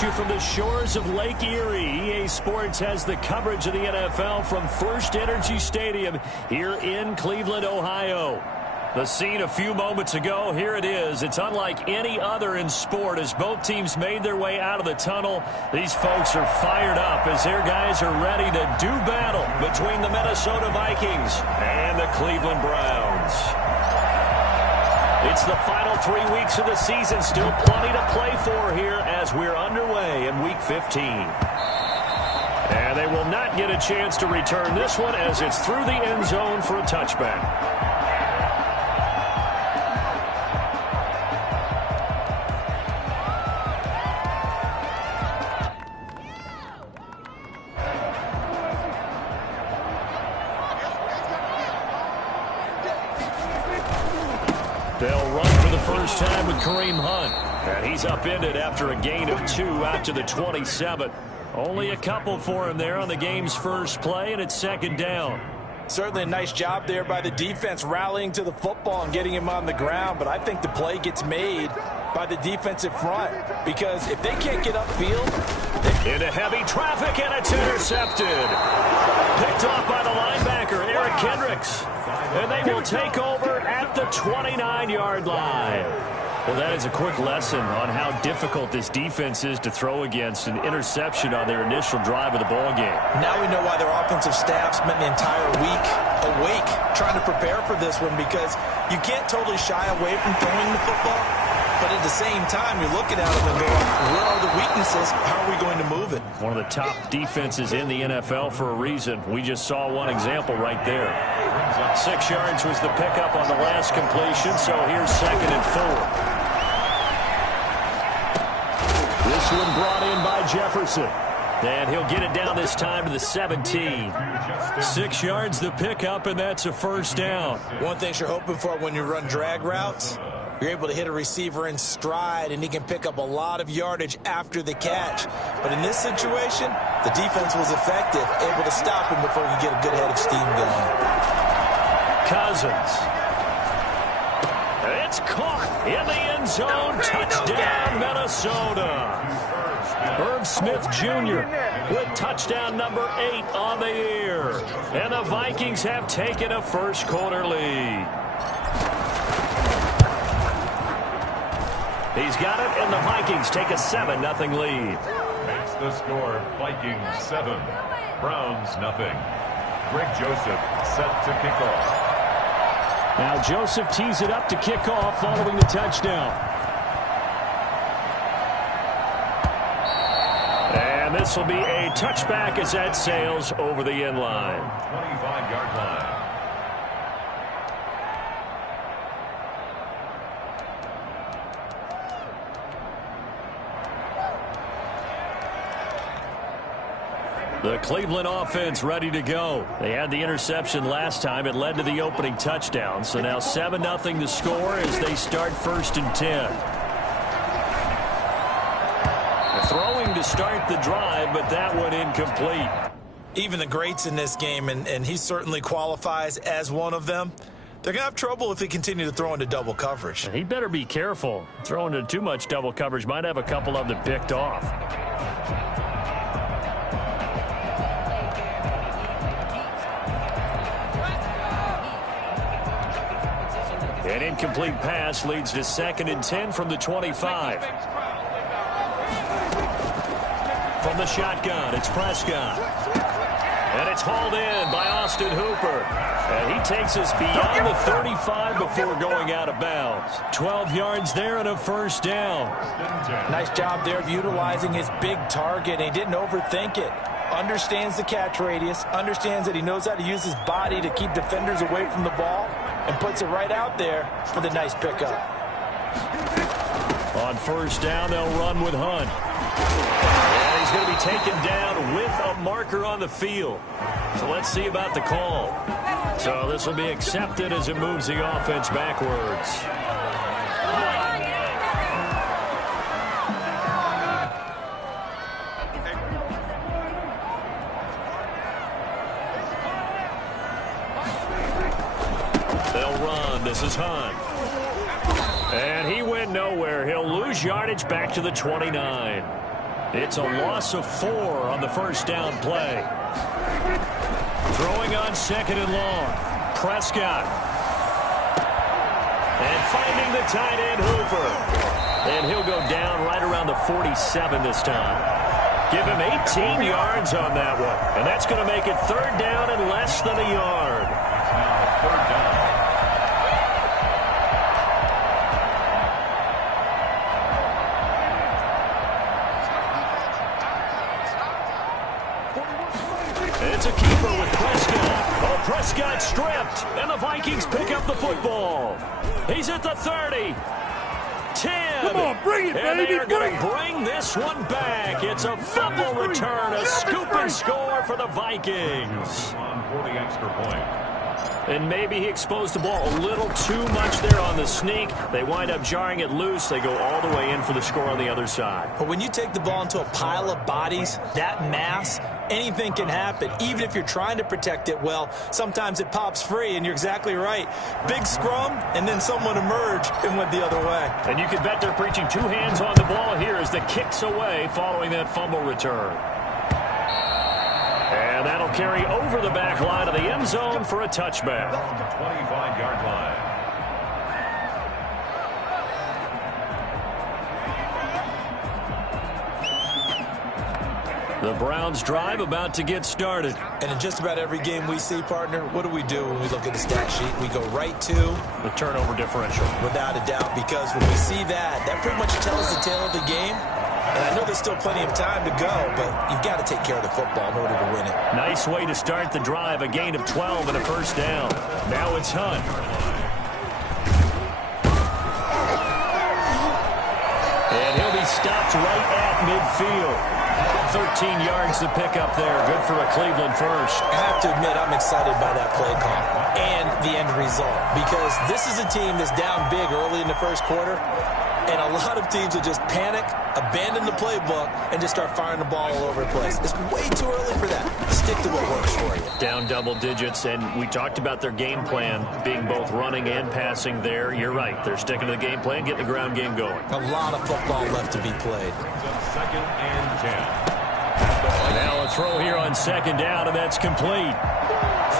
at you from the shores of Lake Erie. EA Sports has the coverage of the NFL from First Energy Stadium here in Cleveland, Ohio. The scene a few moments ago, here it is. It's unlike any other in sport as both teams made their way out of the tunnel. These folks are fired up as their guys are ready to do battle between the Minnesota Vikings and the Cleveland Browns. It's the final 3 weeks of the season. Still plenty to play for here as we're underway in Week 15. And they will not get a chance to return this one as it's through the end zone for a touchback. They'll run for the first time with Kareem Hunt. And he's upended after a gain of 2 out to the 27. Only a couple for him there on the game's first play, and it's second down. Certainly a nice job there by the defense rallying to the football and getting him on the ground. But I think the play gets made by the defensive front because if they can't get upfield. Into heavy traffic, and it's intercepted. Picked off by the linebacker, Eric Kendricks. And they will take over at the 29-yard line. Well, that is a quick lesson on how difficult this defense is to throw against an interception on their initial drive of the ballgame. Now we know why their offensive staff spent the entire week awake trying to prepare for this one because you can't totally shy away from throwing the football. But at the same time, you're looking at them and going, where are the weaknesses? How are we going to move it? One of the top defenses in the NFL for a reason. We just saw one example right there. 6 yards was the pickup on the last completion, so here's 2nd and 4. This one brought in by Jefferson. And he'll get it down this time to the 17. 6 yards the pickup, and that's a first down. One thing you're hoping for when you run drag routes, you're able to hit a receiver in stride, and he can pick up a lot of yardage after the catch. But in this situation, the defense was effective, able to stop him before he could get a good head of steam going. Cousins. It's caught in the end zone. Touchdown, Minnesota. Irv Smith Jr. with touchdown number 8 on the year. And the Vikings have taken a first quarter lead. He's got it, and the Vikings take a 7-0 lead. Makes the score Vikings 7, Browns 0. Greg Joseph set to kick off. Now Joseph tees it up to kick off following the touchdown. And this will be a touchback as that sails over the end line. 25-yard line. The Cleveland offense ready to go. They had the interception last time. It led to the opening touchdown. So now 7-0 the score as they start 1st and 10. Throwing to start the drive, but that one incomplete. Even the greats in this game, and he certainly qualifies as one of them, they're going to have trouble if they continue to throw into double coverage. He better be careful. Throwing into too much double coverage might have a couple of them picked off. An incomplete pass leads to 2nd and 10 from the 25. From the shotgun, it's Prescott. And it's hauled in by Austin Hooper. And he takes us beyond the 35 before going out of bounds. 12 yards there and a first down. Nice job there of utilizing his big target. And he didn't overthink it. Understands the catch radius. Understands that he knows how to use his body to keep defenders away from the ball. And puts it right out there for the nice pickup. On first down, they'll run with Hunt. And he's going to be taken down with a marker on the field. So let's see about the call. So this will be accepted as it moves the offense backwards. This is Hunt. And he went nowhere. He'll lose yardage back to the 29. It's a loss of 4 on the first down play. Throwing on 2nd and long. Prescott. And finding the tight end, Hooper. And he'll go down right around the 47 this time. Give him 18 yards on that one. And that's going to make it 3rd down and less than a yard. Now 3rd down. It's a keeper with Prescott. Oh, Prescott stripped. And the Vikings pick up the football. He's at the 30. 10. Come on, bring it, and baby. They're going to bring this one back. It's a fumble return, a scoop and score for the Vikings. On for the extra point. And maybe he exposed the ball a little too much there on the sneak. They wind up jarring it loose. They go all the way in for the score on the other side. But when you take the ball into a pile of bodies, that mass, anything can happen. Even if you're trying to protect it well, sometimes it pops free, and you're exactly right. Big scrum, and then someone emerged and went the other way. And you can bet they're preaching 2 hands on the ball here as the kick's away following that fumble return. And that'll carry over the back line of the end zone for a touchback. 25-yard line. The Browns drive about to get started. And in just about every game we see, partner, what do we do when we look at the stat sheet? We go right to the turnover differential. Without a doubt, because when we see that, that pretty much tells the tale of the game. And I know there's still plenty of time to go, but you've got to take care of the football in order to win it. Nice way to start the drive, a gain of 12 and a first down. Now it's Hunt. And he'll be stopped right at midfield. 13 yards to pick up there. Good for a Cleveland first. I have to admit, I'm excited by that play call and the end result, because this is a team that's down big early in the first quarter, and a lot of teams will just panic, abandon the playbook, and just start firing the ball all over the place. It's way too early for that. Stick to what works for you. Down double digits, and we talked about their game plan being both running and passing there. You're right. They're sticking to the game plan, getting the ground game going. A lot of football left to be played. 2nd and 10. Now a throw here on 2nd down, and that's complete.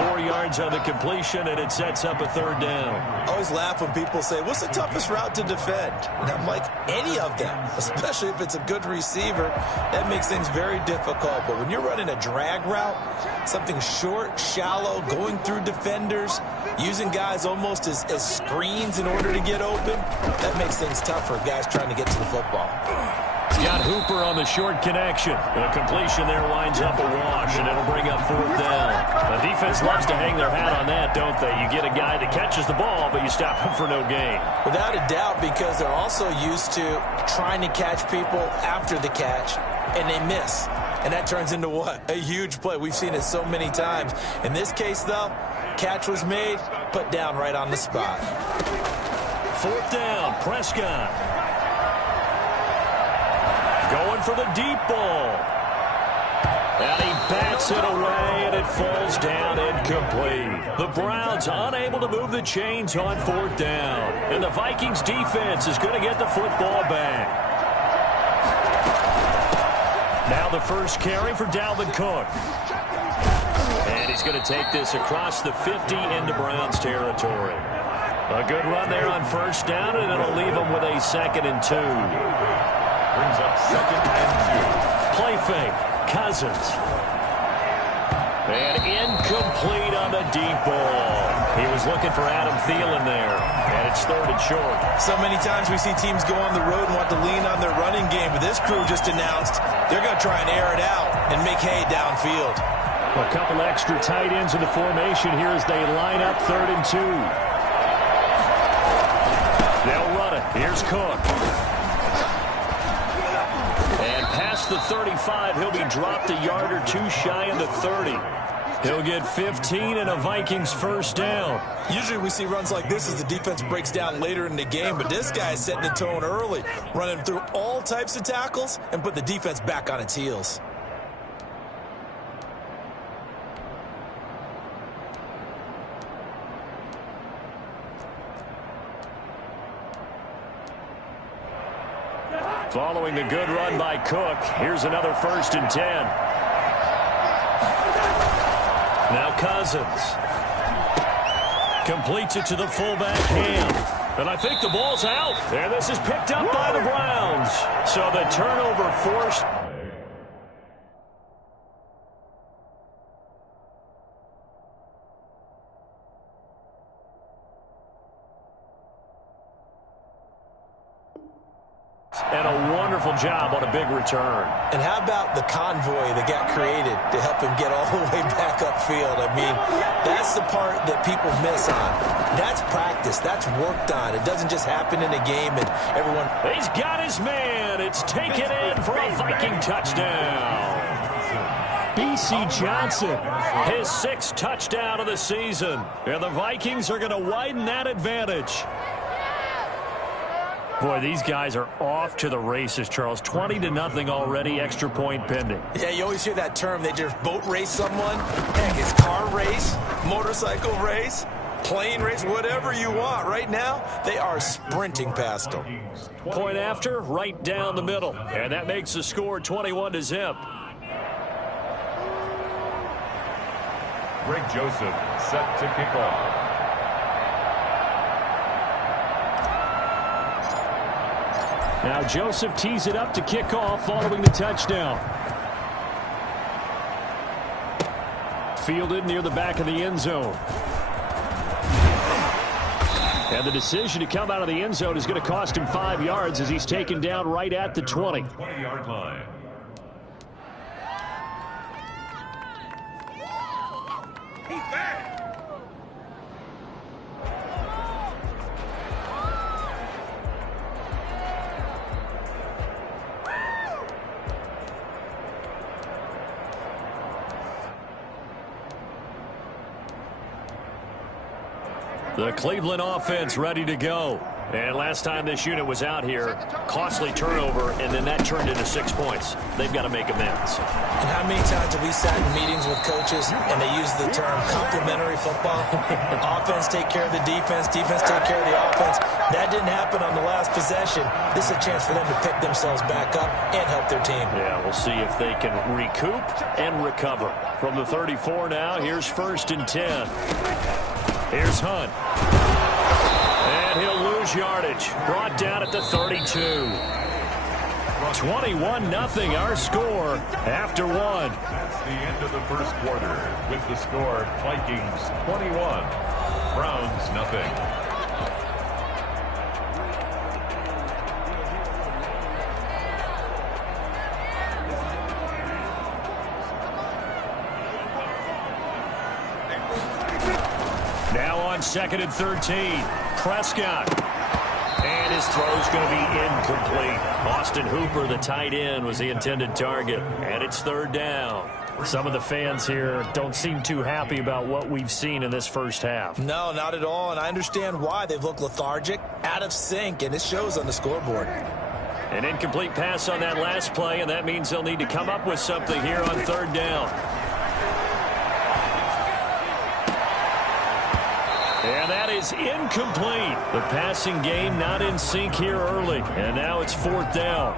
4 yards on the completion, and it sets up a 3rd down. I always laugh when people say, what's the toughest route to defend? And I'm like, any of them, especially if it's a good receiver. That makes things very difficult. But when you're running a drag route, something short, shallow, going through defenders, using guys almost as screens in order to get open, that makes things tough for guys trying to get to the football. Got Hooper on the short connection. The completion there winds up a wash, and it'll bring up 4th down. The defense loves to hang their hat on that, don't they? You get a guy that catches the ball, but you stop him for no gain. Without a doubt, because they're also used to trying to catch people after the catch, and they miss. And that turns into what? A huge play. We've seen it so many times. In this case, though, catch was made, put down right on the spot. 4th down, Prescott. Going for the deep ball. And he bats it away, and it falls down incomplete. The Browns unable to move the chains on 4th down. And the Vikings defense is going to get the football back. Now the first carry for Dalvin Cook. And he's going to take this across the 50 into Browns territory. A good run there on 1st down, and it'll leave him with a 2nd and 2. Brings up 2nd and 2. Play fake. Cousins. And incomplete on the deep ball. He was looking for Adam Thielen there. And it's 3rd and short. So many times we see teams go on the road and want to lean on their running game, but this crew just announced they're going to try and air it out and make hay downfield. A couple extra tight ends in the formation here as they line up 3rd and 2. They'll run it. Here's Cook. The 35, he'll be dropped a yard or 2 shy of the 30. He'll get 15 and a Vikings first down. Usually we see runs like this as the defense breaks down later in the game, but this guy is setting the tone early, running through all types of tackles and put the defense back on its heels. Following the good run by Cook, here's another 1st and 10. Now Cousins. Completes it to the fullback, Ham. And I think the ball's out. And this is picked up by the Browns. So the turnover forced. And a wonderful job on a big return. And how about the convoy that got created to help him get all the way back upfield? I mean, that's the part that people miss on. That's practice. That's worked on. It doesn't just happen in a game and everyone... He's got his man. It's taken in for a Viking touchdown. B.C. Johnson, his 6th touchdown of the season. And the Vikings are going to widen that advantage. Boy, these guys are off to the races, Charles. 20-0 already, extra point pending. Yeah, you always hear that term. They just boat race someone. Heck, it's car race, motorcycle race, plane race, whatever you want. Right now, they are sprinting past them. Point after, right down the middle. And that makes the score 21-0. Greg Joseph set to kick off. Now Joseph tees it up to kick off following the touchdown. Fielded near the back of the end zone. And the decision to come out of the end zone is going to cost him 5 yards as he's taken down right at the 20. 20-yard line. The Cleveland offense ready to go. And last time this unit was out here, costly turnover, and then that turned into 6 points. They've got to make amends. And how many times have we sat in meetings with coaches and they use the term complementary football? Offense take care of the defense, defense take care of the offense. That didn't happen on the last possession. This is a chance for them to pick themselves back up and help their team. Yeah, we'll see if they can recoup and recover. From the 34 now, here's 1st and 10. Here's Hunt. And he'll lose yardage. Brought down at the 32. 21-0 our score after one. That's the end of the first quarter with the score Vikings 21, Browns nothing. Now on 2nd and 13. Prescott. And his throw's going to be incomplete. Austin Hooper, the tight end, was the intended target. And it's 3rd down. Some of the fans here don't seem too happy about what we've seen in this first half. No, not at all. And I understand why. They've looked lethargic, out of sync, and it shows on the scoreboard. An incomplete pass on that last play, and that means they'll need to come up with something here on 3rd down. And that is incomplete. The passing game not in sync here early. And now it's 4th down.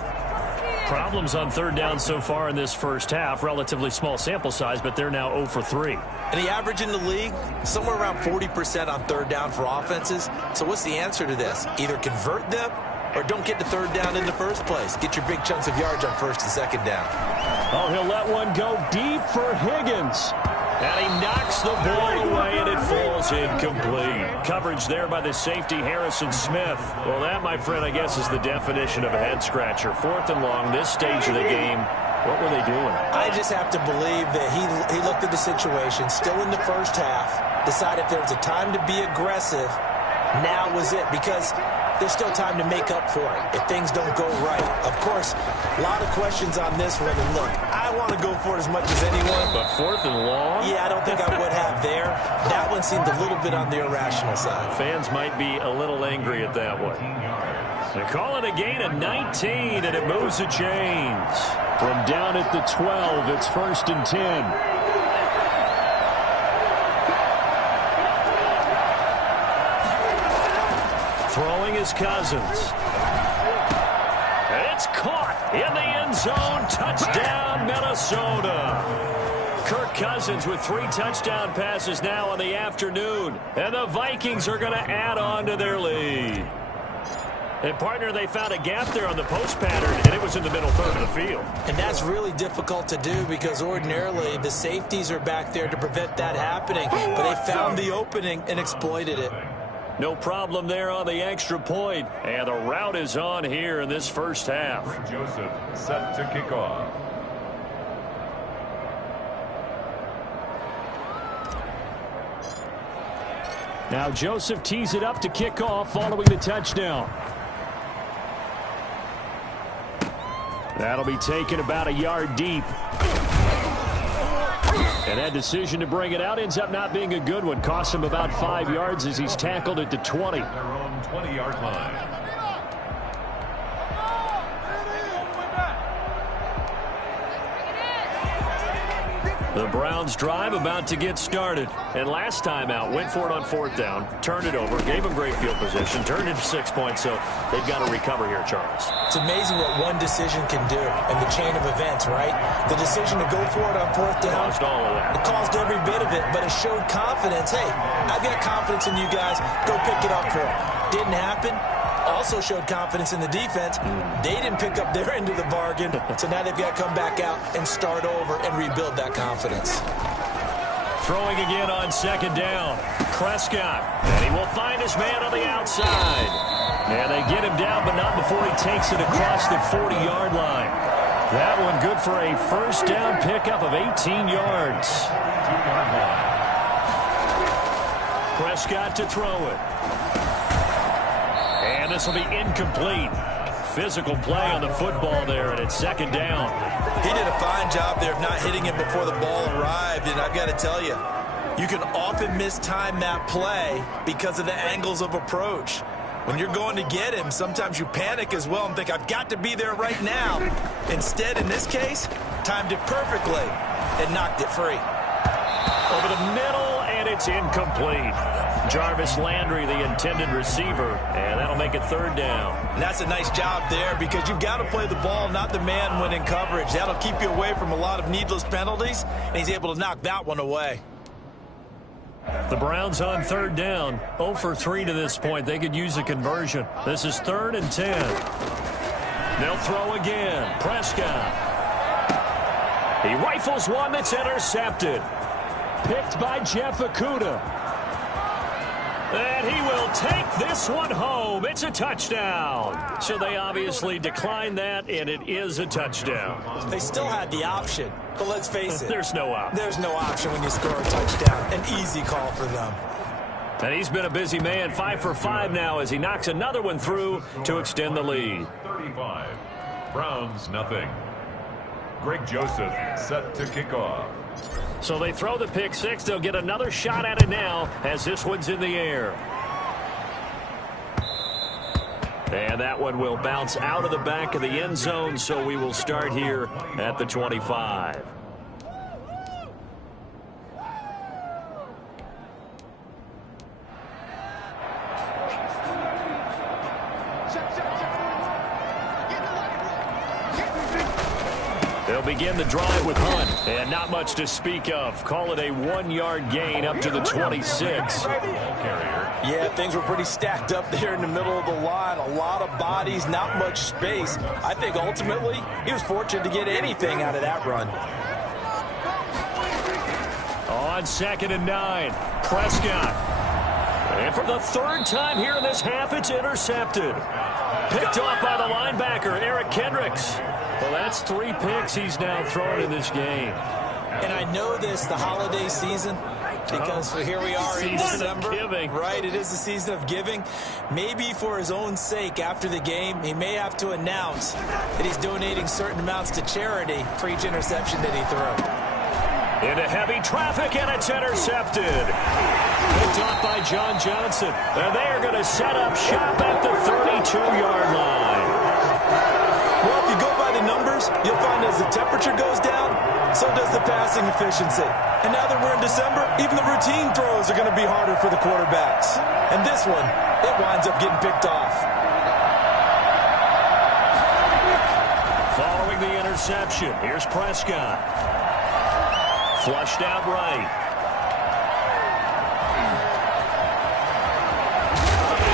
Problems on 3rd down so far in this first half. Relatively small sample size, but they're now 0 for 3. And the average in the league, somewhere around 40% on 3rd down for offenses. So what's the answer to this? Either convert them or don't get to 3rd down in the first place. Get your big chunks of yards on 1st and 2nd down. Oh, he'll let one go deep for Higgins. And he knocks the ball away, and it falls incomplete. Coverage there by the safety, Harrison Smith. Well, that, my friend, I guess is the definition of a head-scratcher. 4th and long, this stage of the game. What were they doing? I just have to believe that he looked at the situation, still in the first half, decided if there was a time to be aggressive, now was it. Because there's still time to make up for it if things don't go right. Of course, a lot of questions on this one. And look, I want to go for it as much as anyone. But 4th and long? Yeah, I don't think I would have there. That one seemed a little bit on the irrational side. Fans might be a little angry at that one. They call it a gain of 19, and it moves the chains. From down at the 12, it's 1st and 10. Throwing is Cousins. It's caught in the end zone. Touchdown, Minnesota. Kirk Cousins with 3 touchdown passes now on the afternoon. And the Vikings are going to add on to their lead. And, partner, they found a gap there on the post pattern, and it was in the middle third of the field. And that's really difficult to do because ordinarily the safeties are back there to prevent that happening. But they found the opening and exploited it. No problem there on the extra point. And the route is on here in this first half. Greg Joseph set to kick off. Now Joseph tees it up to kick off following the touchdown. That'll be taken about a yard deep. And that decision to bring it out ends up not being a good one. Cost him about 5 yards as he's tackled it to 20. Their own 20-yard line. The Browns drive about to get started. And last time out, went for it on 4th down, turned it over, gave them great field position, turned it to 6 points, so they've got to recover here, Charles. It's amazing what one decision can do in the chain of events, right? The decision to go for it on 4th down. Caused all of that. It caused every bit of it, but it showed confidence. Hey, I've got confidence in you guys. Go pick it up for it. Didn't happen. Also showed confidence in the defense. They didn't pick up their end of the bargain, so now they've got to come back out and start over and rebuild that confidence. Throwing again on 2nd down. Prescott, and he will find his man on the outside. And they get him down, but not before he takes it across the 40-yard line. That one good for a first down pickup of 18 yards. 2-yard line. Prescott to throw it. And this will be incomplete. Physical play on the football there, and it's 2nd down. He did a fine job there of not hitting him before the ball arrived, and I've got to tell you, you can often mistime that play because of the angles of approach. When you're going to get him, sometimes you panic as well and think, I've got to be there right now. Instead, in this case, timed it perfectly and knocked it free. Over the middle, and it's incomplete. Jarvis Landry, the intended receiver, and that'll make it 3rd down. And that's a nice job there because you've got to play the ball, not the man when in coverage. That'll keep you away from a lot of needless penalties, and he's able to knock that one away. The Browns on 3rd down, 0 for 3 to this point. They could use a conversion. This is 3rd and 10. They'll throw again. Prescott. He rifles one that's intercepted. Picked by Jeff Okudah. And he will take this one home. It's a touchdown. So they obviously declined that, and it is a touchdown. They still had the option, but let's face it. There's no option. There's no option when you score a touchdown. An easy call for them. And he's been a busy man, 5 for 5 now as he knocks another one through to extend the lead. 35. Browns nothing. Greg Joseph set to kick off. So they throw the pick six. They'll get another shot at it now as this one's in the air. And that one will bounce out of the back of the end zone, so we will start here at the 25. They'll begin the drive with Hunt, and not much to speak of. Call it a 1-yard gain up to the 26. Yeah, things were pretty stacked up there in the middle of the line. A lot of bodies, not much space. I think ultimately he was fortunate to get anything out of that run. On 2nd and 9, Prescott. And for the 3rd time here in this half, it's intercepted. Picked off by the linebacker, Eric Kendricks. Well, that's 3 picks he's now thrown in this game. And I know this, the holiday season, because here we are in December. Right, it is the season of giving. Maybe for his own sake, after the game, he may have to announce that he's donating certain amounts to charity for each interception that he threw. Into heavy traffic, and it's intercepted. Picked off by John Johnson. And they are going to set up shop at the 32-yard line. Well, if you go by the numbers, you'll find as the temperature goes down, so does the passing efficiency. And now that we're in December, even the routine throws are going to be harder for the quarterbacks. And this one, it winds up getting picked off. interception. Here's Prescott. Flushed out right.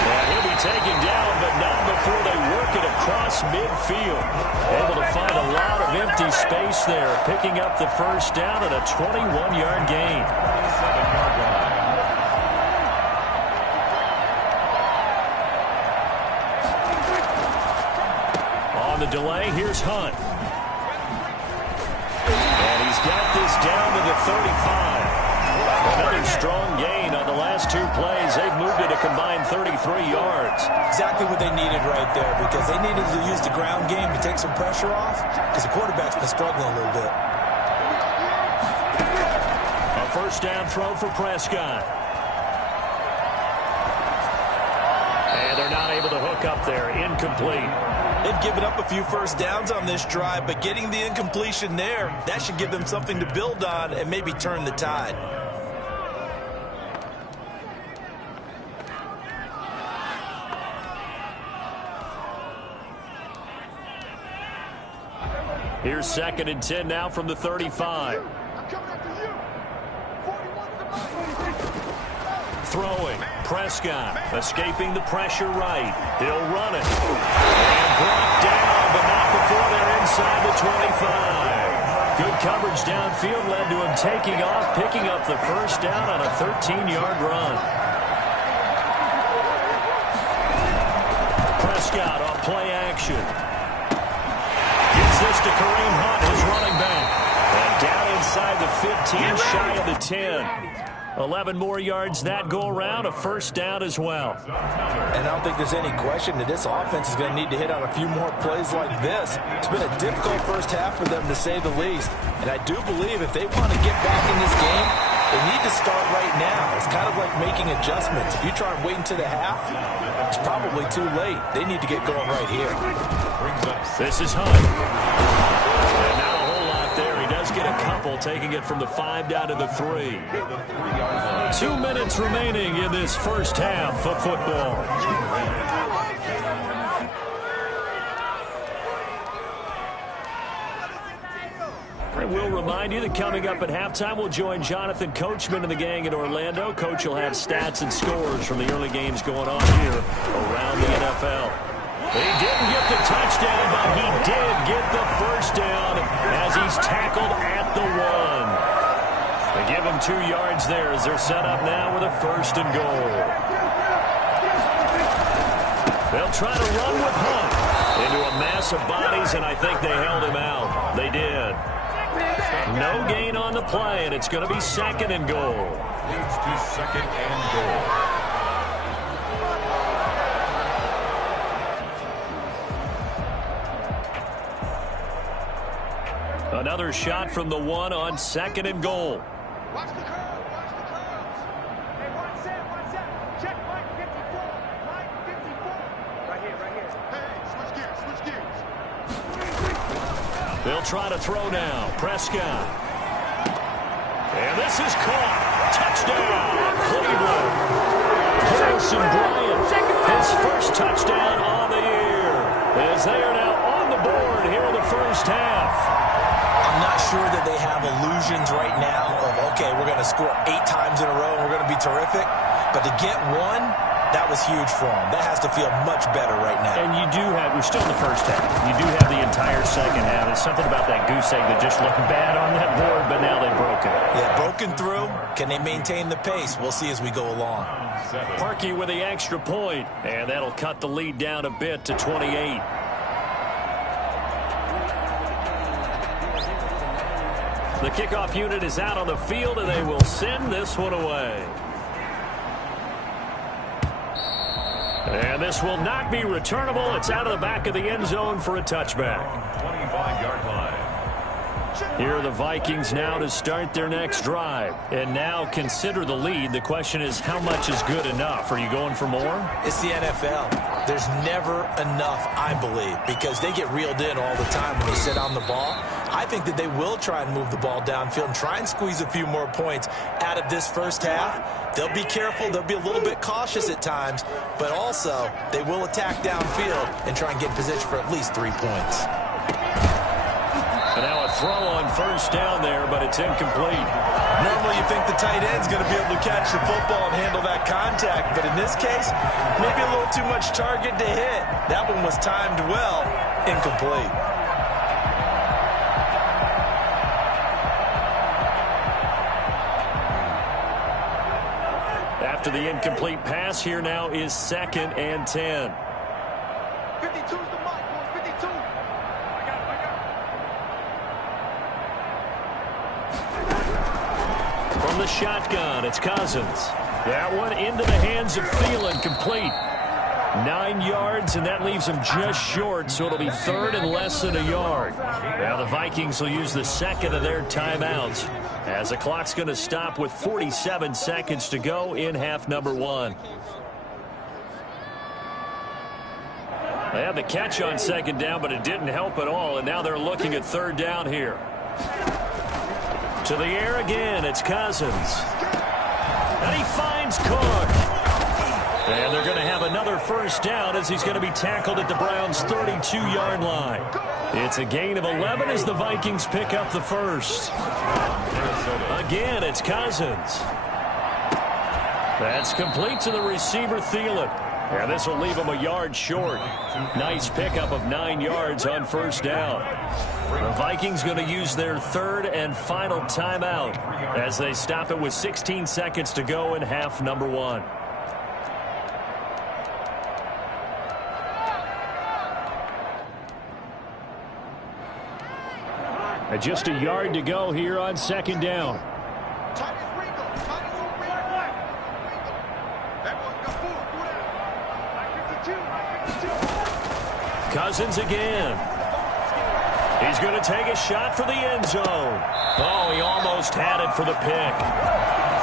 And he'll be taken down, but not before they work it across midfield. Able to find a lot of empty space there, picking up the first down and a 21-yard gain. 7-yard line. On the delay, here's Hunt. And he's got this down to the 35. Another strong gain on the last two plays. They've moved it a combined 33 yards. Exactly what they needed right there, because they needed to use the ground game to take some pressure off, because the quarterback's been struggling a little bit. A first down throw for Prescott. And they're not able to hook up there. Incomplete. They've given up a few first downs on this drive, but getting the incompletion there, that should give them something to build on and maybe turn the tide. Here's 2nd and 10 now from the 35. Throwing. Prescott escaping the pressure right. He'll run it. And brought down, but not before they're inside the 25. Good coverage downfield led to him taking off, picking up the first down on a 13-yard run. Prescott on play action. Gets this to Kareem Hunt, his running back. And down inside the 15, shy of the 10. 11 more yards that go around, a first down as well. And I don't think there's any question that this offense is going to need to hit on a few more plays like this. It's been a difficult first half for them, to say the least. And I do believe if they want to get back in this game, they need to start right now. It's kind of like making adjustments. If you try and wait until the half, it's probably too late. They need to get going right here. This is Hunt. And not a whole lot there. He does get a couple, taking it from the 5 down to the 3. 2 minutes remaining in this first half of football. I will remind you that coming up at halftime, we'll join Jonathan Coachman and the gang in Orlando. Coach will have stats and scores from the early games going on here around the NFL. He didn't get the touchdown, but he did get the first down as he's tackled at the 1. They give him 2 yards there as they're set up now with a 1st and goal. They'll try to run with Hunt into a mass of bodies, and I think they held him out. They did. No gain on the play, and it's going to be 2nd and goal. Leads to 2nd and goal. Another shot from the 1 on 2nd and goal. Watch the curls. Watch the curls. Hey, one set. Check Mike 54. Mike 54. Right here. Hey, switch gears. They'll try to throw now. Prescott. And this is caught. Touchdown, Cleveland. Harrison Bryant, his first touchdown on the year, as they are now on the board here in the first half. I'm not sure that they have illusions right now of, okay, we're going to score 8 times in a row and we're going to be terrific. But to get one, that was huge for them. That has to feel much better right now. And you do have, we're still in the first half. You do have the entire second half. There's something about that goose egg that just looked bad on that board, but now they've broken it. Yeah, broken through. Can they maintain the pace? We'll see as we go along. Parkey with the extra point, and that'll cut the lead down a bit to 28. The kickoff unit is out on the field, and they will send this one away. And this will not be returnable. It's out of the back of the end zone for a touchback. 25-yard line. Here are the Vikings now to start their next drive. And now consider the lead. The question is, how much is good enough? Are you going for more? It's the NFL. There's never enough, I believe, because they get reeled in all the time when they sit on the ball. I think that they will try and move the ball downfield and try and squeeze a few more points out of this first half. They'll be careful. They'll be a little bit cautious at times, but also they will attack downfield and try and get in position for at least 3 points. And now a throw on first down there, but it's incomplete. Normally you think the tight end's going to be able to catch the football and handle that contact, but in this case, maybe a little too much target to hit. That one was timed well, incomplete. After the incomplete pass, here now is 2nd and 10. 52's the mark, boys. 52. I got it. From the shotgun, it's Cousins. That one into the hands of Thielen, complete. 9 yards, and that leaves him just short, so it'll be 3rd and less than a yard. Now the Vikings will use the second of their timeouts, as the clock's going to stop with 47 seconds to go in half number 1. They had the catch on 2nd down, but it didn't help at all, and now they're looking at 3rd down here. To the air again, it's Cousins. And he finds Cook. And they're going to have another first down as he's going to be tackled at the Browns' 32-yard line. It's a gain of 11 as the Vikings pick up the first. Again, it's Cousins. That's complete to the receiver, Thielen. And this will leave him a yard short. Nice pickup of 9 yards on first down. The Vikings going to use their 3rd and final timeout as they stop it with 16 seconds to go in half number 1. And just a yard to go here on 2nd down. Cousins again. He's going to take a shot for the end zone. Oh, he almost had it for the pick.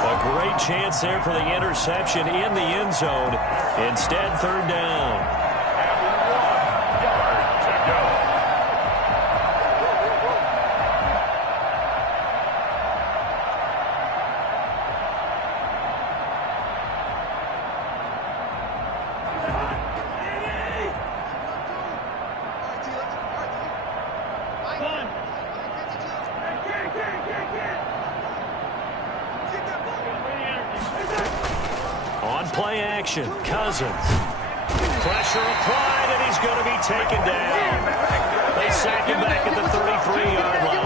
A great chance there for the interception in the end zone. Instead, 3rd down. Cousins. Pressure applied, and he's going to be taken down. They sack him back at the 33-yard line.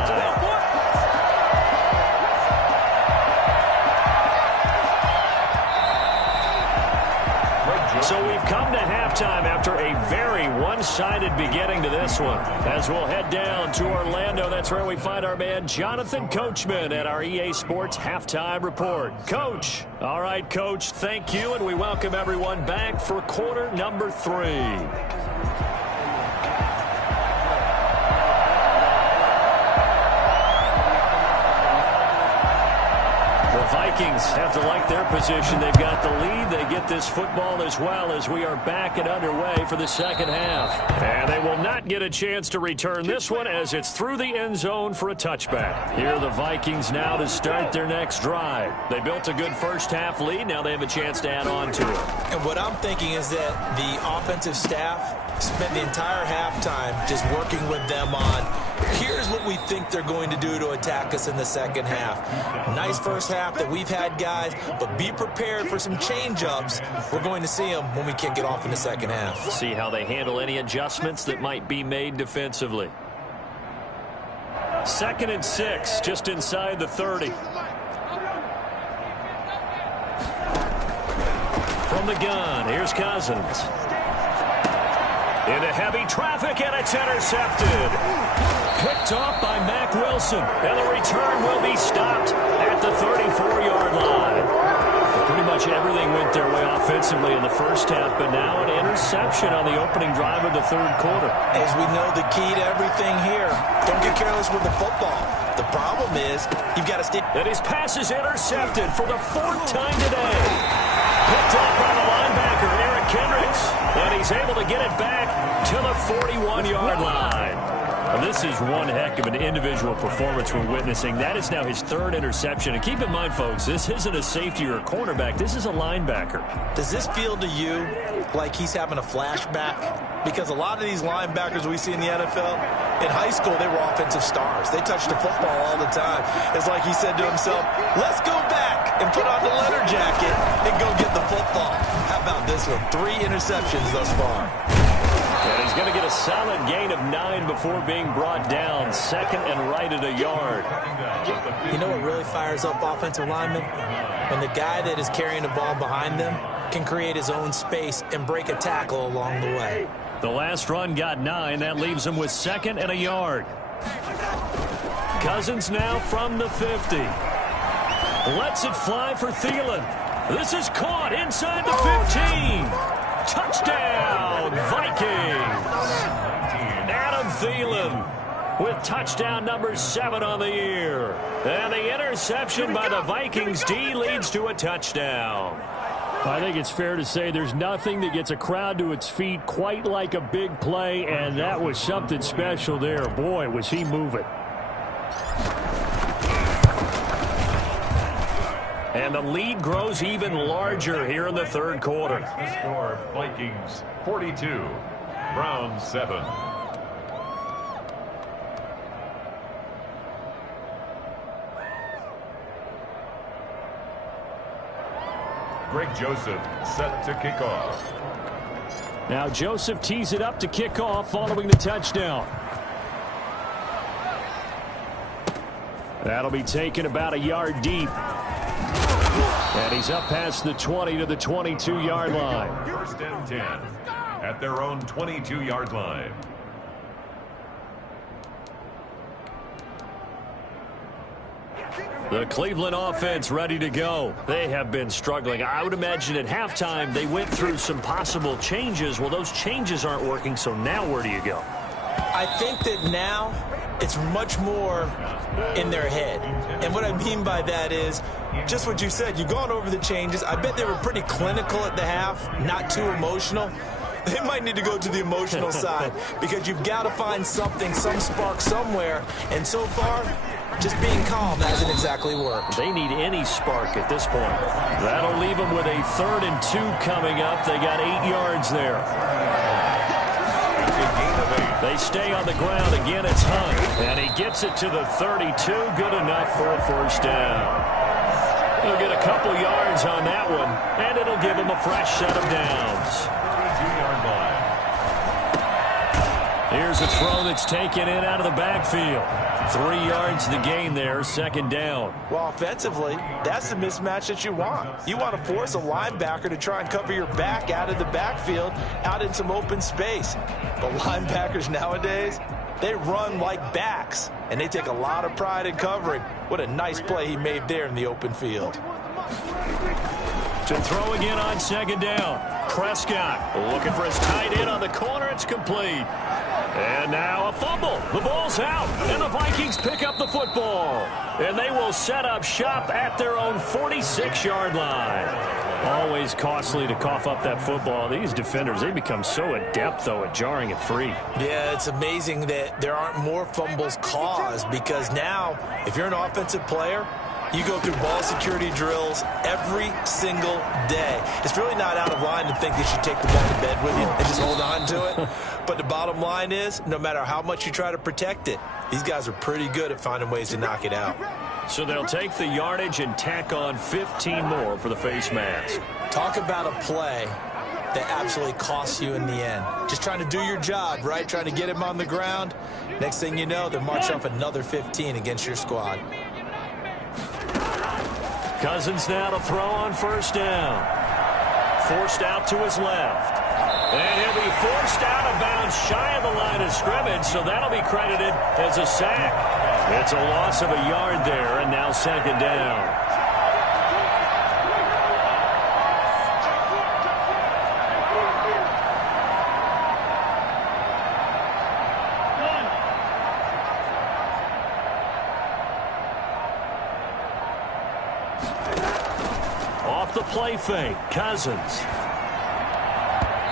So we've come to halftime after a very one-sided beginning to this one. As we'll head down to Orlando, that's where we find our man Jonathan Coachman at our EA Sports Halftime Report. Coach. All right, Coach, thank you, and we welcome everyone back for quarter number 3. Vikings have to like their position. They've got the lead. They get this football as well as we are back and underway for the second half. And they will not get a chance to return this one as it's through the end zone for a touchback. Here are the Vikings now to start their next drive. They built a good first half lead. Now they have a chance to add on to it. And what I'm thinking is that the offensive staff spent the entire halftime just working with them on here's what we think they're going to do to attack us in the second half. Nice first half that we've had, guys, but be prepared for some change-ups. We're going to see them when we kick it off in the second half. See how they handle any adjustments that might be made defensively. 2nd and 6, just inside the 30. From the gun, here's Cousins. Into heavy traffic, and it's intercepted. Picked off by Mack Wilson, and the return will be stopped at the 34-yard line. Pretty much everything went their way offensively in the first half, but now an interception on the opening drive of the 3rd quarter. As we know, the key to everything here, don't get careless with the football. The problem is you've got to stick. And his pass is intercepted for the 4th time today. Picked up by the linebacker, Eric Kendricks, and he's able to get it back to the 41-yard line. And this is one heck of an individual performance we're witnessing. That is now his 3rd interception. And keep in mind, folks, this isn't a safety or a cornerback. This is a linebacker. Does this feel to you like he's having a flashback? because a lot of these linebackers we see in the NFL, in high school, they were offensive stars. They touched the football all the time. It's like he said to himself, let's go back and put on the leather jacket and go get the football. How about this one? 3 interceptions thus far. And he's going to get a solid gain of 9 before being brought down. Second and right at a yard. You know what really fires up offensive linemen? When the guy that is carrying the ball behind them can create his own space and break a tackle along the way. The last run got 9. That leaves him with second and a yard. Cousins now from the 50. Lets it fly for Thielen. This is caught inside the 15. Touchdown, Vikings. Adam Thielen with touchdown number 7 on the year. And the interception by the Vikings D leads to a touchdown. I think it's fair to say there's nothing that gets a crowd to its feet quite like a big play, and that was something special there. Boy, was he moving. And the lead grows even larger here in the third quarter. The score, Vikings 42, Browns 7. Greg Joseph set to kick off. Now Joseph tees it up to kick off following the touchdown. That'll be taken about a yard deep. And he's up past the 20 to the 22-yard line. First and 10 at their own 22-yard line. The Cleveland offense ready to go. They have been struggling. I would imagine at halftime they went through some possible changes. Well, those changes aren't working, so now where do you go? I think that now it's much more in their head. And what I mean by that is just what you said. You've gone over the changes. I bet they were pretty clinical at the half, not too emotional. They might need to go to the emotional side because you've got to find something, some spark somewhere. And so far, just being calm hasn't exactly worked. They need any spark at this point. That'll leave them with a 3rd and 2 coming up. They got 8 yards there. They stay on the ground. Again, it's Hunt. And he gets it to the 32. Good enough for a first down. He'll get a couple yards on that one, and it'll give him a fresh set of downs. 22-yard line. Here's a throw that's taken in out of the backfield. 3 yards the gain there, second down. Well, offensively, that's the mismatch that you want. You want to force a linebacker to try and cover your back out of the backfield, out in some open space. But linebackers nowadays, they run like backs, and they take a lot of pride in covering. What a nice play he made there in the open field. To throw again on second down. Prescott looking for his tight end on the corner. It's complete. And now a fumble. The ball's out, and the Vikings pick up the football. And they will set up shop at their own 46-yard line. Always costly to cough up that football. These defenders, they become so adept, though, at jarring it free. Yeah, it's amazing that there aren't more fumbles caused because now, if you're an offensive player, you go through ball security drills every single day. It's really not out of line to think that you take the ball to bed with you and just hold on to it. But the bottom line is, no matter how much you try to protect it, these guys are pretty good at finding ways to knock it out. So they'll take the yardage and tack on 15 more for the face mask. Talk about a play that absolutely costs you in the end. Just trying to do your job, right? Trying to get him on the ground. Next thing you know, they're marching off another 15 against your squad. Cousins now to throw on first down. Forced out to his left. And he'll be forced out of bounds shy of the line of scrimmage, so that'll be credited as a sack. It's a loss of a yard there, and now second down. Off the play fake, Cousins.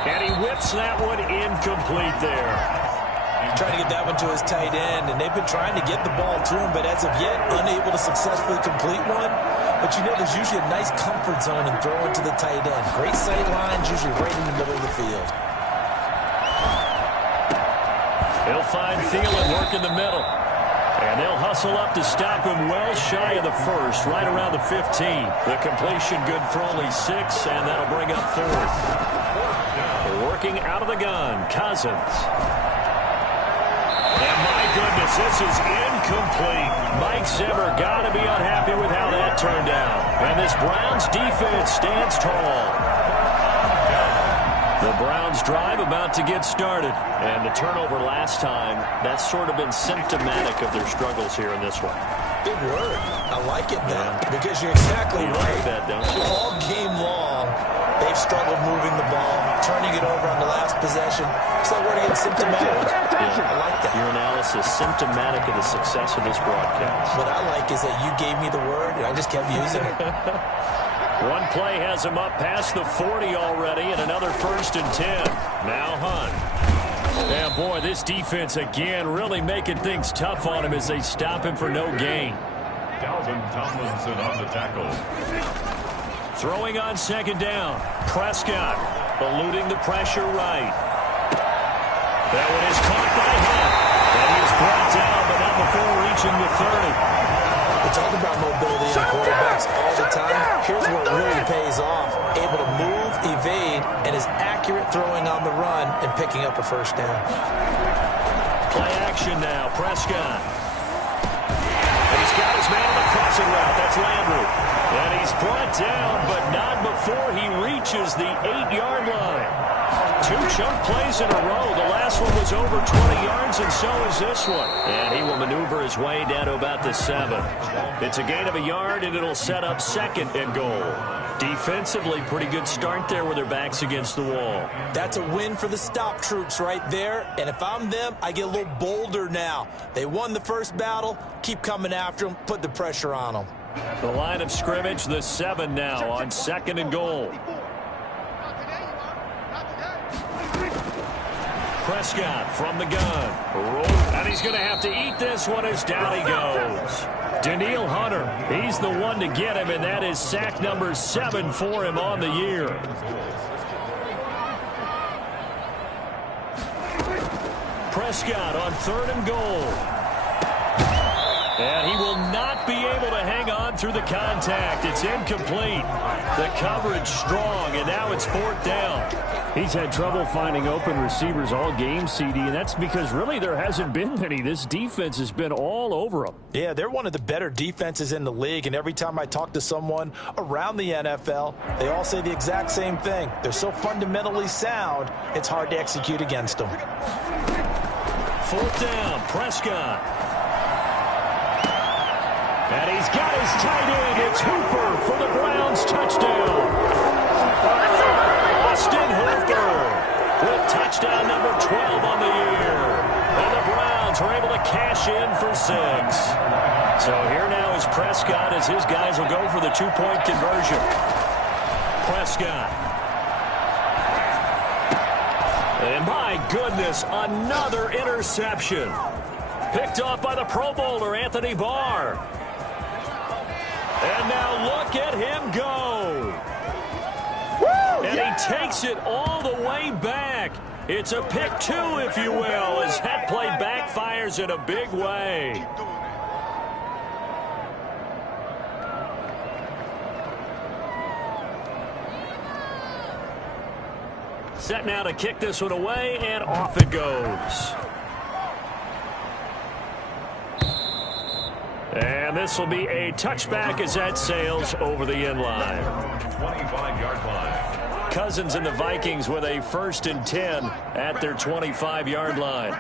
And he whips that one incomplete there. Trying to get that one to his tight end, and they've been trying to get the ball to him, but as of yet, unable to successfully complete one. But you know, there's usually a nice comfort zone in throwing to the tight end. Great sight lines, usually right in the middle of the field. He'll find Thielen working the middle. And they'll hustle up to stop him well shy of the first, right around the 15. The completion good for only 6, and that'll bring up 4th. Working out of the gun, Cousins. And my goodness, this is incomplete. Mike Zimmer got to be unhappy with how that turned out. And this Browns defense stands tall. The Browns drive about to get started. And the turnover last time, that's sort of been symptomatic of their struggles here in this one. Big word. I like it now because you're exactly right. Like that, don't you? All game long, they've struggled moving the ball, turning it over on the last possession. So word again, symptomatic. Yeah, I like that. Your analysis, symptomatic of the success of this broadcast. What I like is that you gave me the word, and I just kept using it. One play has him up past the 40 already, and another 1st and 10. Now Hunt. Yeah, boy, this defense again really making things tough on him as they stop him for no gain. Dalvin Tomlinson on the tackle. Throwing on 2nd down. Prescott eluding the pressure right. That one is caught by Hunt. And he is brought down, but not before reaching the 30. We talk about mobility on quarterbacks all the time. Here's where it really pays off. Able to move, evade, and is accurate throwing on the run and picking up a 1st down. Play action now. Prescott. And he's got his man on the crossing route. That's Landry. And he's brought down, but not before he reaches the 8-yard line. 2 chunk plays in a row. The last one was over 20 yards, and so is this one. And he will maneuver his way down to about the 7. It's a gain of a yard, and it'll set up 2nd and goal. Defensively, pretty good start there with their backs against the wall. That's a win for the stop troops right there. And if I'm them, I get a little bolder now. They won the first battle. Keep coming after them. Put the pressure on them. The line of scrimmage, the 7 now on 2nd and goal. Prescott from the gun. And he's going to have to eat this one as down he goes. Danielle Hunter, he's the one to get him, and that is sack number 7 for him on the year. Prescott on 3rd and goal. And he will not be able to hang on through the contact. It's incomplete. The coverage strong, and now it's 4th down. He's had trouble finding open receivers all game, CD, and that's because really there hasn't been many. This defense has been all over them. Yeah, they're one of the better defenses in the league, and every time I talk to someone around the NFL, they all say the exact same thing. They're so fundamentally sound, it's hard to execute against them. 4th down, Prescott. And he's got his tight end. It's Hooper for the Browns touchdown. Austin Hooper with touchdown number 12 on the year. And the Browns are able to cash in for 6. So here now is Prescott as his guys will go for the 2-point conversion. Prescott. And my goodness, another interception. Picked off by the Pro Bowler, Anthony Barr. And now look at him go. Woo, and he takes it all the way back. It's a pick 2, if you will, as that play backfires in a big way. Set now to kick this one away, and off it goes. And this will be a touchback as that sails over the end line. 25-yard line. Cousins and the Vikings with a 1st and 10 at their 25-yard line.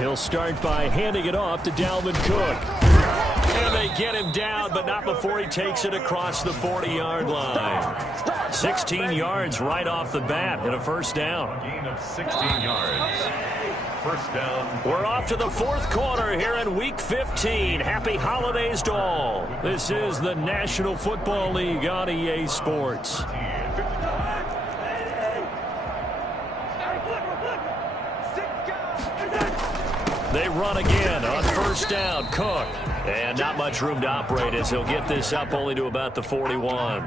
He'll start by handing it off to Dalvin Cook. And they get him down, but not before he takes it across the 40-yard line. 16 yards right off the bat and a 1st down. Gain of 16 yards. 1st down. We're off to the 4th quarter here in Week 15. Happy holidays to all. This is the National Football League on EA Sports. They run again on first down. Cook. And not much room to operate as he'll get this up only to about the 41.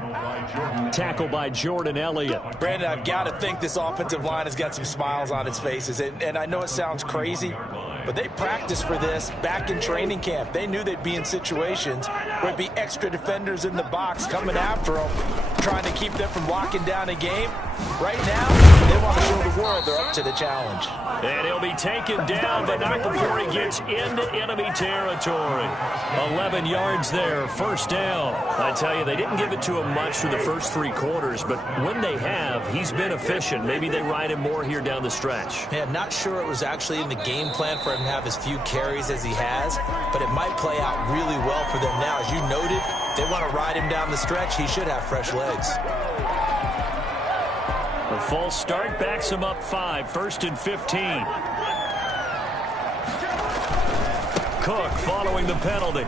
Tackle by Jordan Elliott. Brandon, I've got to think this offensive line has got some smiles on its faces. And I know it sounds crazy, but they practiced for this back in training camp. They knew they'd be in situations where it'd be extra defenders in the box coming after them, trying to keep them from locking down a game. Right now, they want to show the world they're up to the challenge. And he'll be taken down, but not before he gets into enemy territory. 11 yards there, first down. I tell you, they didn't give it to him much for the first 3 quarters, but when they have, he's been efficient. Maybe they ride him more here down the stretch. Man, not sure it was actually in the game plan for him to have as few carries as he has, but it might play out really well for them now. As you noted, they want to ride him down the stretch. He should have fresh legs. The false start backs him up 5, first and 15. Cook following the penalty.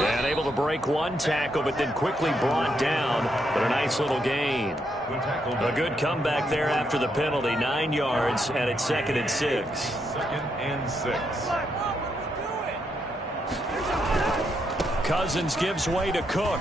And able to break one tackle, but then quickly brought down. But a nice little gain. A good comeback there after the penalty. 9 yards, and it's 2nd and 6. 2nd and 6. Cousins gives way to Cook.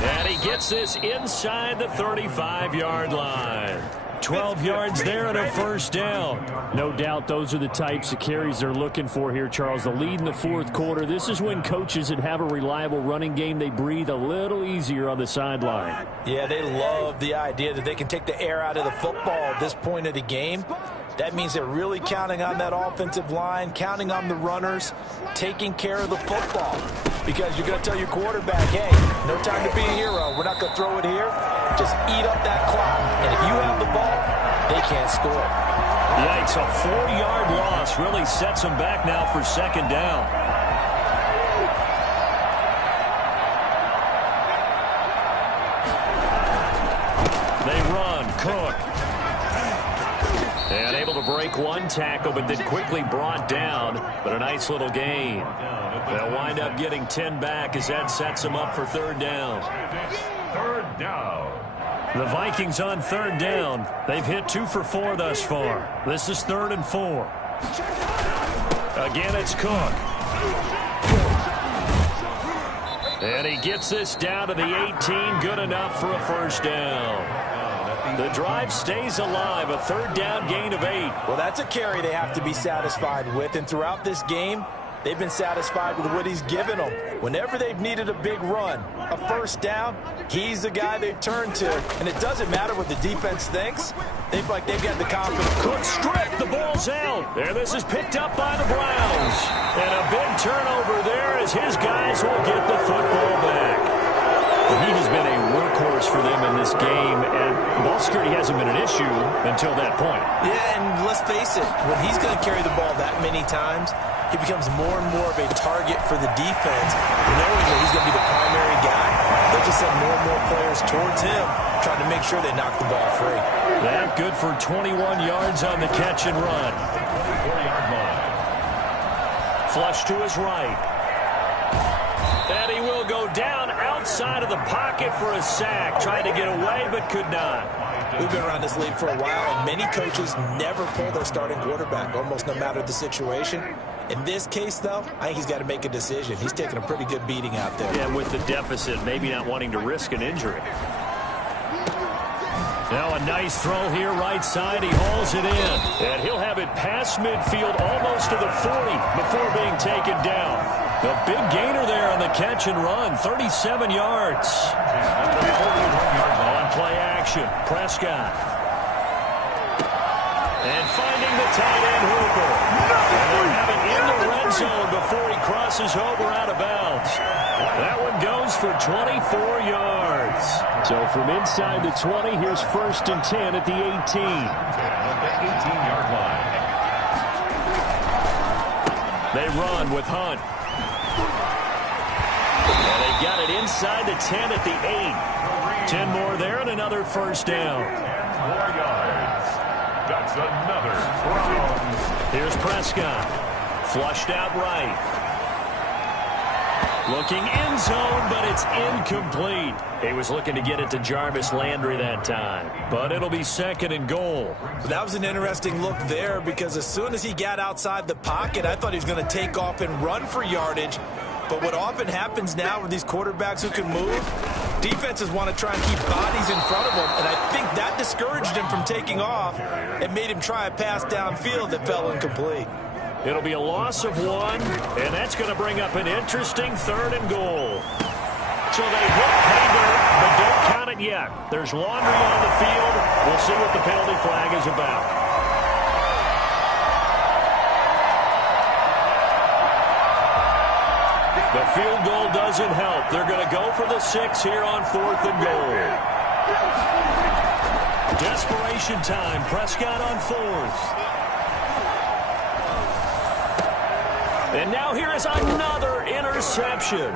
And he gets this inside the 35-yard line. 12 yards there and a first down. No doubt those are the types of carries they're looking for here, Charles. The lead in the 4th quarter. This is when coaches that have a reliable running game, they breathe a little easier on the sideline. Yeah, they love the idea that they can take the air out of the football at this point of the game. That means they're really counting on that offensive line, counting on the runners, taking care of the football. Because you're going to tell your quarterback, hey, no time to be a hero. We're not going to throw it here. Just eat up that clock. And if you have the ball, they can't score. Yikes, a 4-yard loss really sets them back now for 2nd down. They run, Cook. And able to break one tackle, but then quickly brought down. But a nice little gain. They'll wind up getting 10 back as that sets them up for 3rd down. 3rd down. The Vikings on 3rd down. They've hit 2 for 4 thus far. This is 3rd and 4. Again, it's Cook. And he gets this down to the 18. Good enough for a first down. The drive stays alive. A 3rd down gain of 8. Well, that's a carry they have to be satisfied with. And throughout this game, they've been satisfied with what he's given them. Whenever they've needed a big run, a first down, he's the guy they've turned to. And it doesn't matter what the defense thinks. They've got the confidence. Cook strip. The ball's out. There, this is picked up by the Browns. And a big turnover there as his guys will get the football back. He has been a workhorse for them in this game, and ball security hasn't been an issue until that point. Yeah, and let's face it, when he's going to carry the ball that many times, he becomes more and more of a target for the defense, knowing that he's going to be the primary guy. They'll just send more and more players towards him, trying to make sure they knock the ball free. That good for 21 yards on the catch and run. 4-yard line. Flush to his right. And he will go down outside of the pocket for a sack. Tried to get away, but could not. We've been around this league for a while, and many coaches never pull their starting quarterback, almost no matter the situation. In this case, though, I think he's got to make a decision. He's taking a pretty good beating out there. Yeah, with the deficit, maybe not wanting to risk an injury. Now a nice throw here right side. He hauls it in. And he'll have it past midfield almost to the 40 before being taken down. The big gainer there on the catch and run. 37 yards. On play action. Prescott. And finding the tight end Hooper. And they'll have it in the red zone before he crosses over out of bounds. That one goes for 24 yards. So from inside the 20, here's 1st and 10 at the 18. At the 18-yard line. They run with Hunt. And they've got it inside the 10 at the 8. 10 more there and another first down. 10 more yards. That's another Browns. Here's Prescott. Flushed out right. Looking end zone, but it's incomplete. He was looking to get it to Jarvis Landry that time, but it'll be 2nd and goal. That was an interesting look there because as soon as he got outside the pocket, I thought he was going to take off and run for yardage. But what often happens now with these quarterbacks who can move, defenses want to try and keep bodies in front of them, and I think that discouraged him from taking off and made him try a pass downfield that fell incomplete. It'll be a loss of 1, and that's going to bring up an interesting 3rd and goal. So they hit pay dirt, but don't count it yet. There's laundry on the field. We'll see what the penalty flag is about. The field goal doesn't help. They're going to go for the 6 here on 4th and goal. Desperation time. Prescott on 4th. And now here is another interception.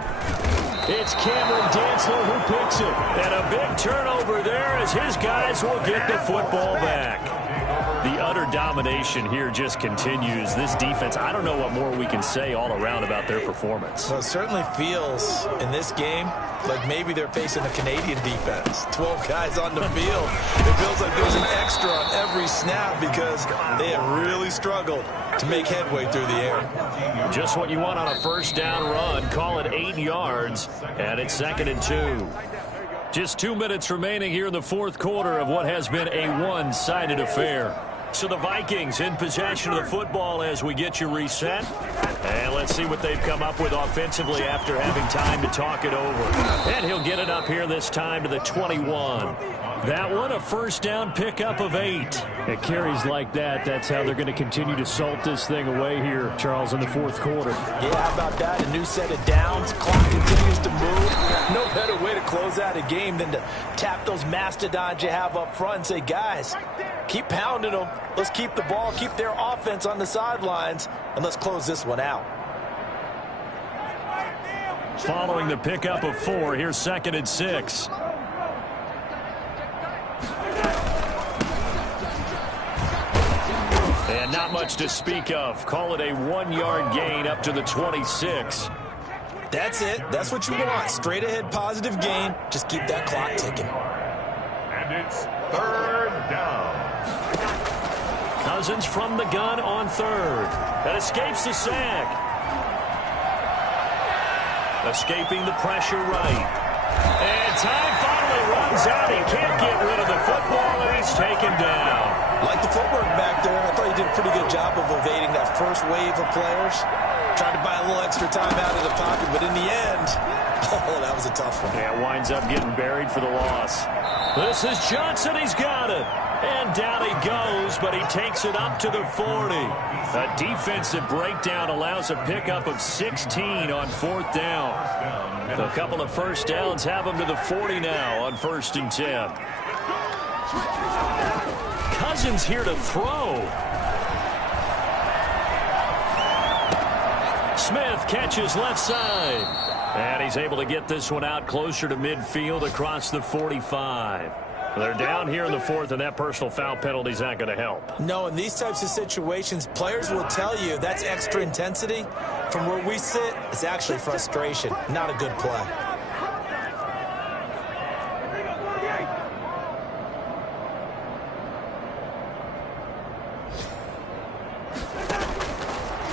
It's Cameron Dantzler who picks it. And a big turnover there as his guys will get the football back. The utter domination here just continues. This defense, I don't know what more we can say all around about their performance. Well, it certainly feels in this game like maybe they're facing a Canadian defense. 12 guys on the field. It feels like there's an extra on every snap because they have really struggled to make headway through the air. Just what you want on a 1st down run. Call it 8 yards, and it's 2nd and 2. Just 2 minutes remaining here in the 4th quarter of what has been a one-sided affair. So the Vikings in possession of the football as we get you reset. And let's see what they've come up with offensively after having time to talk it over. And he'll get it up here this time to the 21. That one, a 1st down pickup of 8. It carries like that. That's how they're going to continue to salt this thing away here, Charles, in the 4th quarter. Yeah, how about that? A new set of downs. Clock continues to move. No better way to close out a game than to tap those mastodons you have up front and say, guys, keep pounding them. Let's keep the ball, keep their offense on the sidelines, and let's close this one out. Following the pickup of 4, here's 2nd and 6. And not much to speak of. Call it a 1-yard gain up to the 26. That's it. That's what you want. Straight ahead positive gain. Just keep that clock ticking. And it's 3rd down. Cousins from the gun on 3rd. That escapes the sack. Escaping the pressure right. And time finally runs out. He can't get rid of the football, and he's taken down. Like the footwork back there, I thought he did a pretty good job of evading that first wave of players. Tried to buy a little extra time out of the pocket, but in the end, oh, that was a tough one. Yeah, winds up getting buried for the loss. This is Johnson. He's got it. And down he goes, but he takes it up to the 40. A defensive breakdown allows a pickup of 16 on 4th down. A couple of 1st downs have him to the 40 now on 1st and 10. Cousins here to throw. Smith catches left side. And he's able to get this one out closer to midfield across the 45. They're down here in the 4th, and that personal foul penalty is not going to help. No, in these types of situations, players will tell you that's extra intensity. From where we sit, it's actually frustration, not a good play.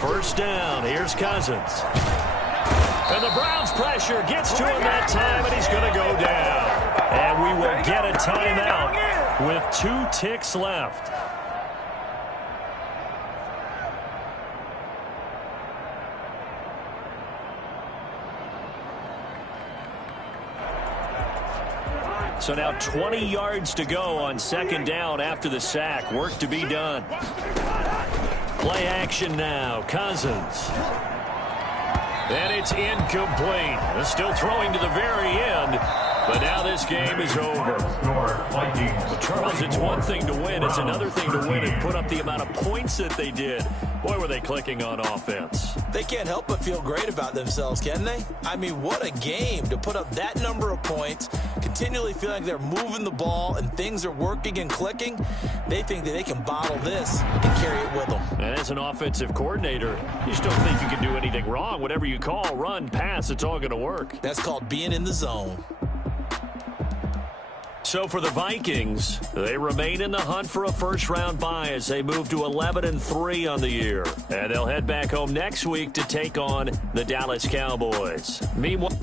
First down, here's Cousins. And the Browns pressure gets to him that time, and he's going to go down. And we will get a timeout with 2 ticks left. So now 20 yards to go on 2nd down after the sack. Work to be done. Play action now. Cousins. And it's incomplete. They're still throwing to the very end. But now this game is over. Charles, it's one thing to win. It's another thing to win and put up the amount of points that they did. Boy, were they clicking on offense. They can't help but feel great about themselves, can they? I mean, what a game to put up that number of points, continually feeling like they're moving the ball and things are working and clicking. They think that they can bottle this and carry it with them. And as as an offensive coordinator, you just don't think you can do anything wrong. Whatever you call, run, pass, it's all going to work. That's called being in the zone. So for the Vikings, they remain in the hunt for a first-round bye as they move to 11-3 on the year. And they'll head back home next week to take on the Dallas Cowboys. Meanwhile...